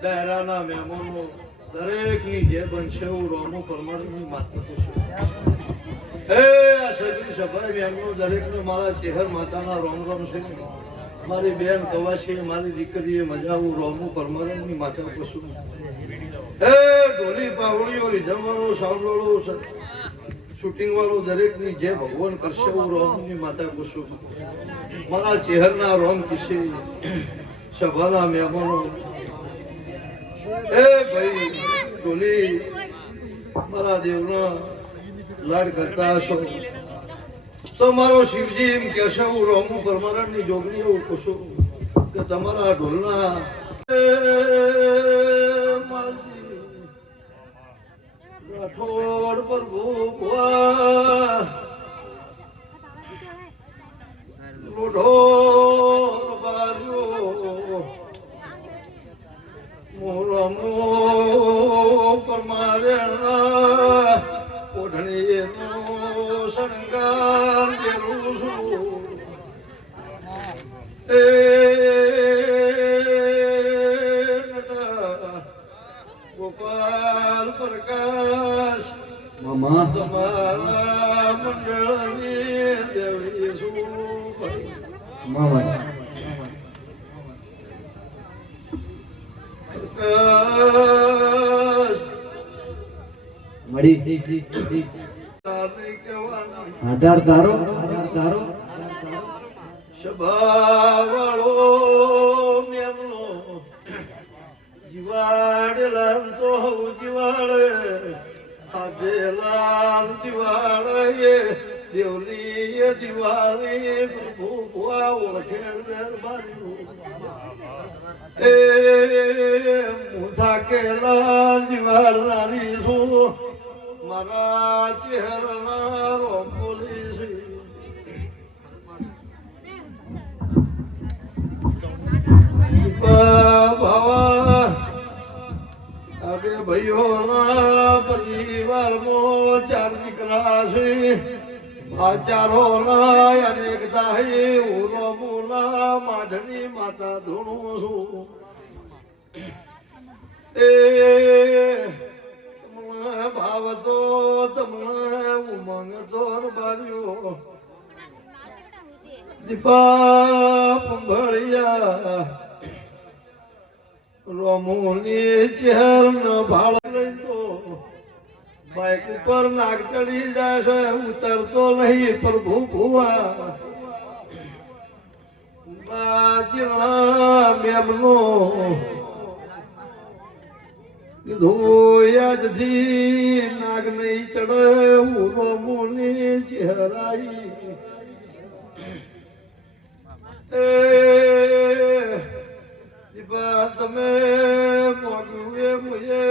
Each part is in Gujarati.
ડાયરાના મહેમાનો દરેકની જે બનશે એવું રોમો પરમારની માતા પૂછું. હે આ સગી સભા એમનો દરેકને મારા ચેહર માતાના રોમ રોમ છે. મારી બેન કવાસી મારી દીકરીએ મજાવું રોમું પરમારની માતા પૂછું. હે ઢોલી પાવડીઓ રીધમવાળો સાવડોળો શૂટિંગ વાળો દરેકની જે ભગવાન કરશે એવું રોમની માતા પૂછું. મારા ચેહરના રોમ કિસે સભાના મહેમાનો એ ભાઈ ઢોલી મારા દેવના લાડ કરતા હશો તો મારો શિવજી એમ કહેશે હું રોમું પરમાનંદની જોગણી એવું પૂછું કે તમારા ઢોલના રાઠોડ પર લોઢો બાર્યો મોરમો પરમારેણા ઓઢણીનો શણગાર જેલું છું એ ગોપાલ પ્રકાશ મામા તમારા મંડળની દેવડી છું મામા મળી આધાર તારો સભાવાળો મેમનો જીવાડ લાલ તો જીવાડે આજે લાલ જીવાડે દેવલી દિવાળી પ્રભુ ભુવા ઓળખેણ દરબારી એ મુથા કે લાલ જીવાડનારી છું મારા ચહેરના રોમ બોલી છે. ભાવા આગે ભાઈઓના પરિવારમાં ચાર દીકરા છે. આ ચારોના અનેક દાહી હું રોમુના માઢની માતા ધૂણું છું. એ ભાવ તો તમને ઉમંગ તો બાર્યો દીપા પંભળિયા રોમુની ચહેર ન ભાળ લઈ તો બાઈક ઉપર નાગ ચડી જાય છે ઉતરતો નહીં પ્રભુ ભુવા બાજીના મેમનો ધોયાજથી નાગ નહીં ચડે રોમુની ચહેરાઈ એ દીપા તમે મોગું એ મુએ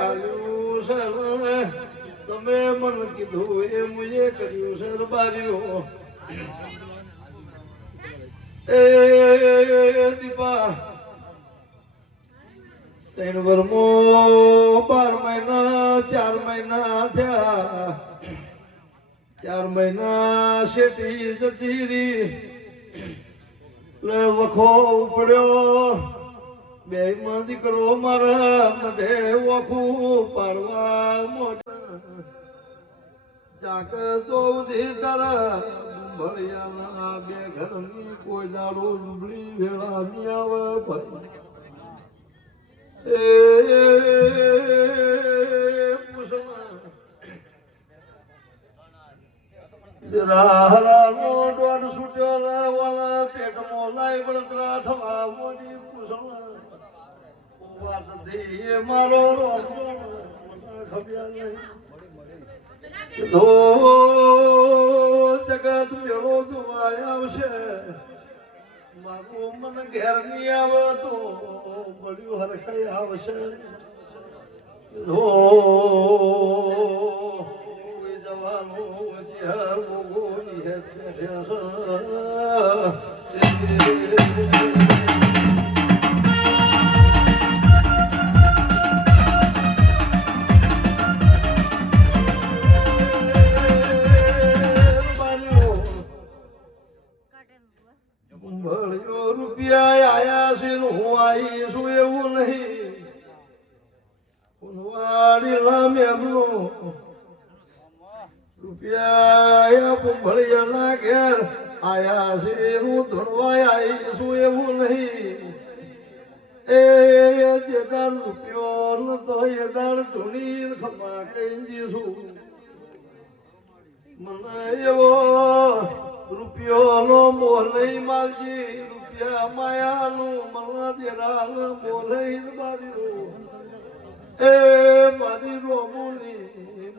આલ્યું છે તમે મન કીધું એ મુએ કર્યું છે રબારીઓ એ દીપા 3 વર્ષમો 12 મહિના 4 મહિના થયા 4 મહિના શેઠી જતી રહી લે વખો ઉપડ્યો બે માં દીકરો મારા મઢે વખું પાડવા મોટા જાક તો તારા ભળિયાના બે ઘરની કોઈ દાડો જુબલી વેળા ની આવે ભાઈ એ રાહરાનો દોડ છૂટ્યો વાળા પેટમાં લાઈ બળતરા થવા મોડી પૂછવા વાત દે મારો રોજો ખબ્યા નહીં ધો જગત મેળો જોવા આવશે મારું મન ઘેર નહીં આવે તો મળ્યું હરખાઈ આવશે ધો જવાનું ચહેર મોગોની હેત બેઠ્યા રૂપિયા આયા છે હું આવીશું એવું નહીં લાડીલા મેમનું રૂપિયા ભળિયાના ઘેર આયા છે હું ધણવાય આવીશું એવું નહીં એ જેદાર રૂપિયો નતો એદાર ધૂણી ખમા કઈ દીશું મને એવો રૂપિયો નો મોલઈ માલજી રૂપિયા માયાનું મને દેરાલ મોલઈ માર્યું એ મારી રોમુની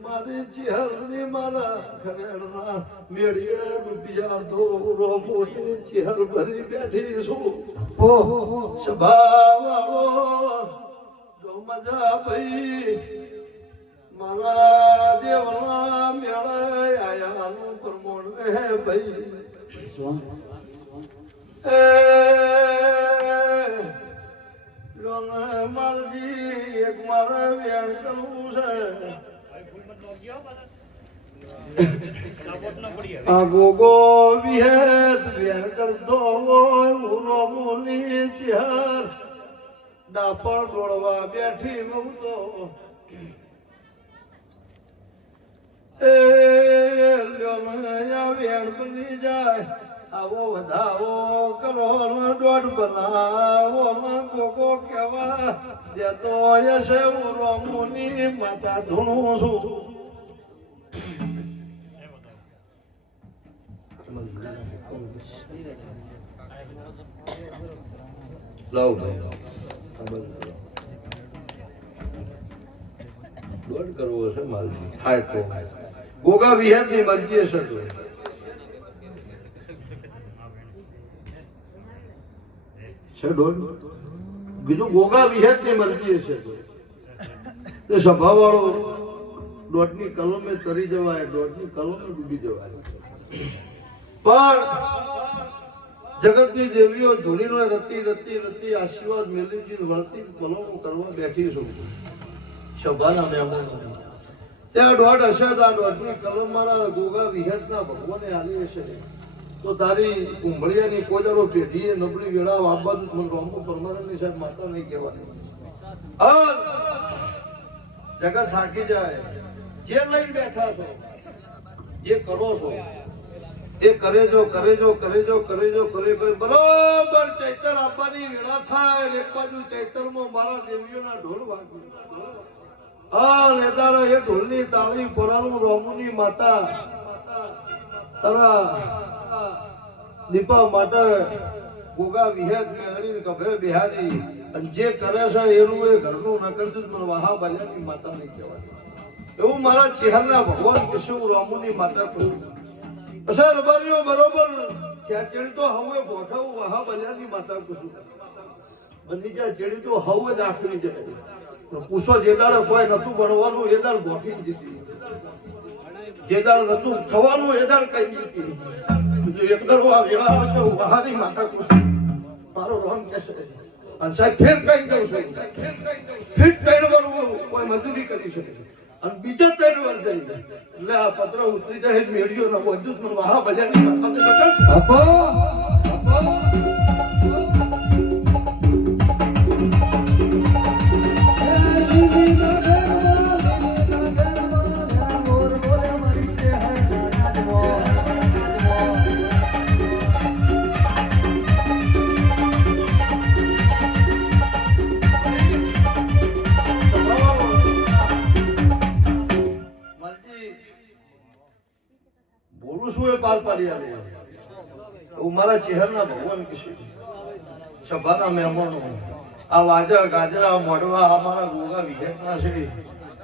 મારી ચેહરની મારા ખરેડના મેળીએ રૂપિયા તો રોમુની ચેહર ભરી બેઠી છું સ્વભાવવાળો જો મજા ભાઈ મારા દેવના મેળે આયાનું પ્રમોણ રહે ભાઈ માલજી એક મારે વેણ કરવું છે આ ગોગો વિહેત વેણ કરતો રોમોની ચેહર ડાપણ ડોળવા બેઠી હું તો વેણ બની જાય આવો વધાવો કરો દોઢ બનાવો ગોગો કેવા દેતો હશે હું રોમુની માતા ધૂણું છું લાવ દોઢ કરવો હશે માલજી થાય તો ગોગા વિહેત ની મરજી હશે તો બીજું ગોગા વિહેત ની મરજી હશે તો સભા વાળો દોઢની કલમે તરી જવાય દોઢની કલમે ડૂબી જવાય પણ જગતની દેવીઓ ધૂળીનો રતી રતી રતી આશીર્વાદ મેળવી વળતી કલમો કરવા બેઠી છું સભાના મહેમાન ત્યાં દોઢ હશે તો આ દોઢની કલમ મારા ગોગા વિહેતના ભગવાને આલી હશે તો તારી કુંભળિયાની કોદરો પેઢીએ નબળી વેળા વાપવાનું મને રોમો પરમાનંદની સાહેબ માતા નહીં કહેવાની જગત થાકી જાય જે લઈને બેઠા છો જે કરો છો એ કરેજો કરેજો કરેજો કરેજો કરે બરોબર ચૈતર આપવાની વેળા થાય એક બાજુ ચૈતરમાં મારા દેવીઓના ઢોલ વાગ્યું નેતાળો એ ઢોલની તાળી પરાનું રોમુની માતા તારા દીપા માટે ગોગા વિહેત મેળવી કભે બિહારી અને જે કરે છે એનું એ ઘરનું ન કરતું મને વાહા બાજાની માતા નહીં કહેવાય એવું મારા ચેહરના ભગવાન કૃષ્ણ રોમુની માતા કહું અસર બર્યો બરોબર ત્યાં ચેડી તો હવે ગોઠવું વાહા બાજાની માતા કહું બની જાય ચેડી તો હવે દાખવી જાય પૂછો જે દાડે કોઈ નતું ભણવાનું એ દાડ ગોઠી દીધી જે દાડ નતું થવાનું એ દાડ કઈ દીધી એક દરો આ વેળા આવશે વહાની માતા કૃષ્ણ મારો રોમ કહેશે અને સાહેબ ફેર કઈ દઉં છું ફીટ 3 વાર કોઈ મજૂરી કરી શકે અને બીજા 3 વાર જઈ એટલે આ પત્ર ઉતરી જાય મેળ્યો ના બધું જ વાહા બજારની મારા ચહેરના ભગવાન કૃષ્ણ સભાના મહેમાનો આ વાજા ગાજા મોઢવા અમારા ગોગા વિહેતના છે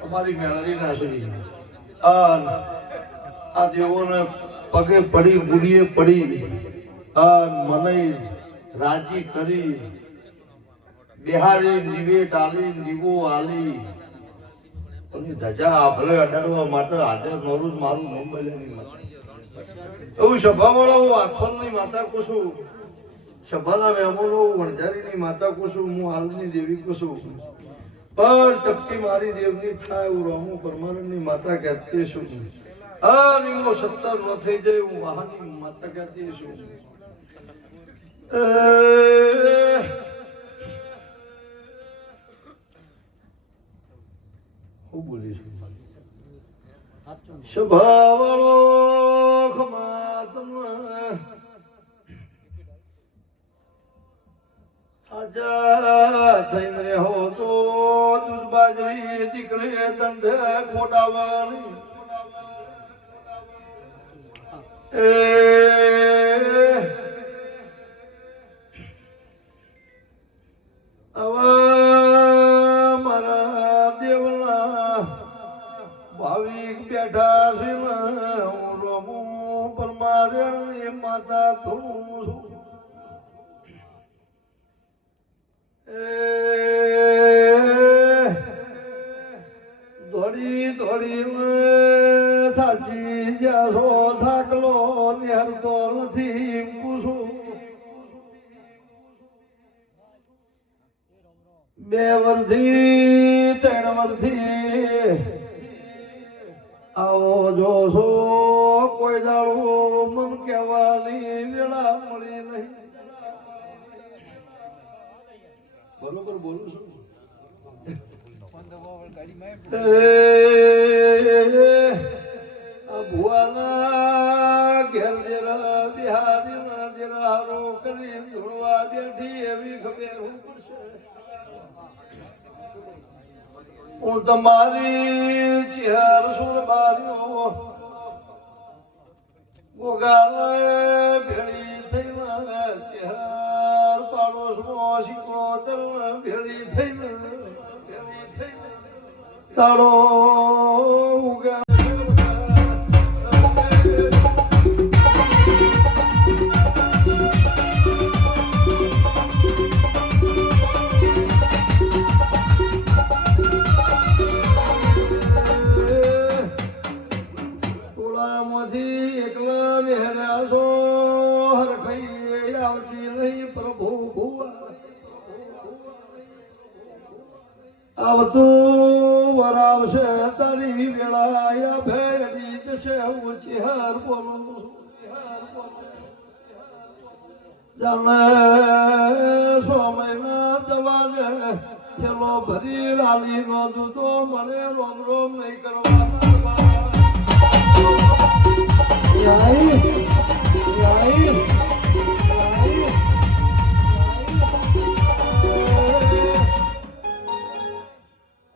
અમારી મેળરીના છે આ દેવોને પગે પડી બુડીએ પડી મને રાજી કરી બિહારી દીવે ટાલી દીવો આલી ધજા આભલે અડાડવા માટે હાજર મારું મુંબઈ એવું સભાવાળો હું આથોલની માતા કુસું સભાના મહેમાનો વણઝારીની માતા કુસું હું હાલની દેવી કુસું પર ચપટી મારી દેવની થાય હું રોમુ પરમાનંદની માતા કહેતી છું નિમો 17 ન થઈ જાય હું વાહની માતા કહેતી છું ખૂબ બોલીશું સ્વભાવવાળો ખમા તમને આજા થઈને રહ્યો તો દૂધ બાજરી દીકરી ધંધે ખોટાવાની એ આવા મારા દેવના ભાવિક બેઠા છે હું રમું પરમારણની માતા તું છું દોડી દોડીને થાચી જાશો થાકલો નિહારતો નથી પૂછું બે વર્ષથી 3 વર્ષથી આવો જોશો કોઈ દાડો મન કહેવાની વેળા મળી નહીં બરોબર બોલું છું ભુવાના ઘેર જરા બિહારી જરા કરી ધોળવા બેઠી એવી ખબર હું પડશે હું તમારી ચિહાર સુરબારીઓ ગોગાલે ભેળી થઈને ચિહાર પાડોશમાં શિકોતર ભેળી થઈને તાળો ઉગા ટોળામાંથી એકલા વહેરાશો હરખઈ આવતી નહીં પ્રભુ ભુવા આવતું વરાવશે તારી વેળા ભેરી જશે ઊંચી હાર બોલું જાણે 100 મહિના જવાને થેલો ભરી લાલી નો દૂધો મને રોમ રોમ નહીં કરવાના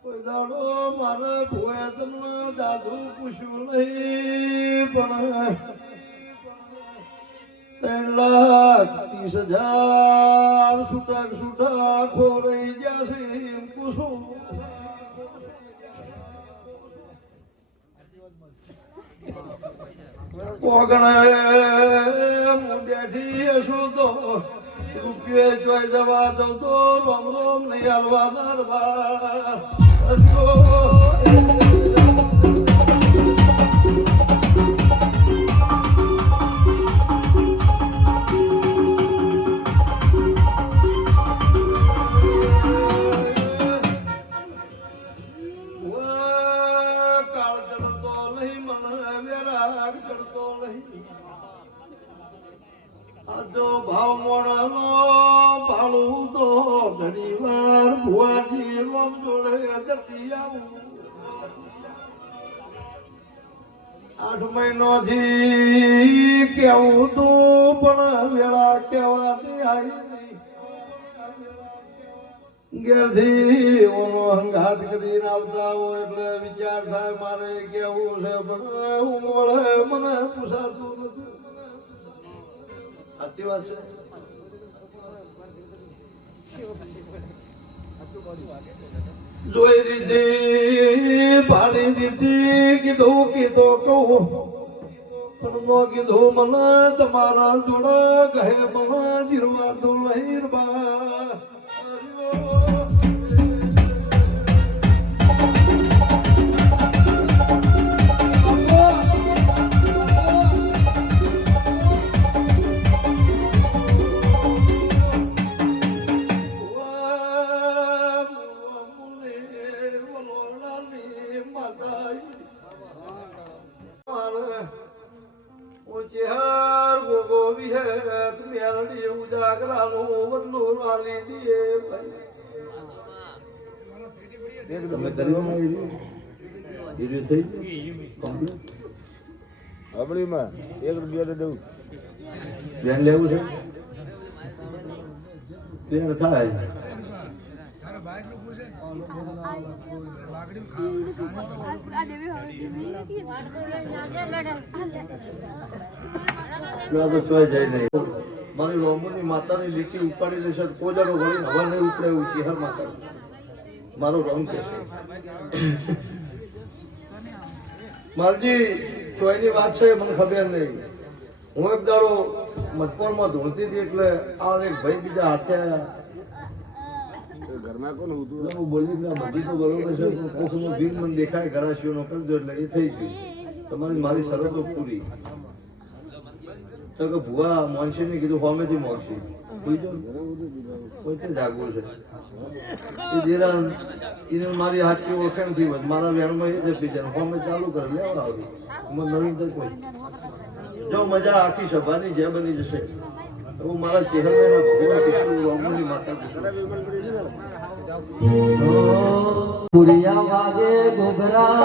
કોઈ દાડો મારે ભૂએ તમને દાદુ પૂછ્યું નહીં પણ 3,30,000 છૂટા ખોરાઈ જશે એમ પૂછું ઓગણે હું બેઠી હશું તો રૂપિયે જોઈ જવા દઉં તો રોમ રોમ નહીં હાલવાના આજો ભાવ મોણાનો ભાળું તો ઘણી વાર ભુવાજી રોમ જોડે જતી આવું 8 મહિનોથી કેવું તું પણ વેળા કેવાતી આવી નહીં ઘેરથી ઓનો હંગાત કરીને આવતા હોય એટલે વિચાર થાય મારે કેવું છે પણ ઊંઘ વળે મને પૂછાતું નથી સાચી વાત છે જોઈ દીધી ભાળી દીધી કીધું કહું પણ નો કીધું મને તમારા જોડે કહે મને જીરવા તો લહીર બા ચેહર ગોગો વિહેત મેલડી ઉજાગરાનો બદલો વાલી દીએ ભાઈ તમે દરવામાં આવી ધીરે થઈ કમ્પ્લીટ હબળીમાં 1 રૂપિયા દઉં. ધ્યાન લેવું છે ધ્યાન થાય તો ચોય જાય નહીં મારી રોમની માતાની લીટી ઉપાડી લેશે તો કોઈ દાડો વળી હવા નહીં ઉપડે એવું ચેહર માતા મારો રોમ કે છે મારજી ચોયની વાત છે મને ખબર નહીં હું એક દાડો મજપોરમાં ધોળતી હતી એટલે આ એક ભાઈ બીજા હાથે આવ્યા ઘરમાં કોણ હતું? હું બોલી ના બધી તો બરોબર છે કોકનું ભીમ મને દેખાય ઘરાશીઓનો કરી દો એટલે એ થઈ ગયું તમારી મારી શરતો પૂરી તો કે ભુવા મોનસીને કીધું હોમેથી મોનસી બીજો કોઈ તે જાગવું છે એ જેરા એને મારી હાથથી ઓળખાણ થઈ હોત મારા વેણમાં એ જ પી જાય હોમે ચાલુ કરે લેવા આવી મને નવીન તો કોઈ જો મજા આખી સભાની જે બની જશે હું મારા ચહેરાના ભગવાન કૃષ્ણ રોમની માતા કૃષ્ણ પુરિયા વાગે ઘોઘરા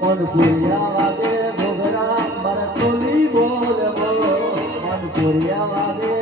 પણ પુરિયા વાગે ઘોઘરા મારા ટોલી બોલ બોલ પુરિયા વાગે